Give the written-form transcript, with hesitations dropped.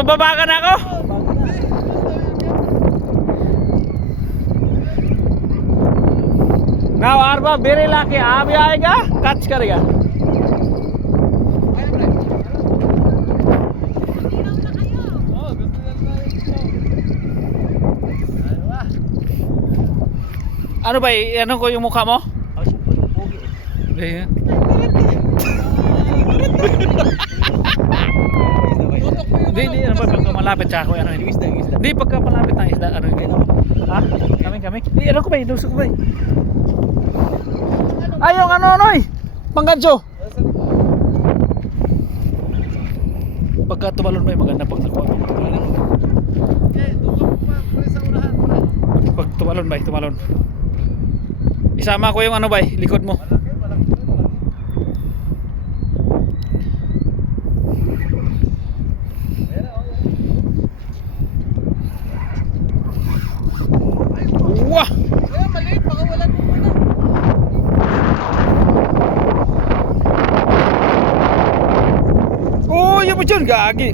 Magbababa ka na ako. Now Arba, very lucky. Abi आएगा, catch करेगा. Ano ba? Ano ko yung mukha mo? Hindi. Hindi, ano ba pagka malapit sa ako, ano yun? Hindi, pagka malapit ng isda, ano yun? Ha? Kami? Hindi, ano ko ba? Ilusok ko ba? Ay, yung ano, panggadyo. Pagka tumalon ba, maganda pag nakuha. Pag tumalon ba, tumalon. Isama ko yung ano ba, likod mo. Wah! Maliit, pakawalan mo muna. Oh, yung mo dyan, gagi.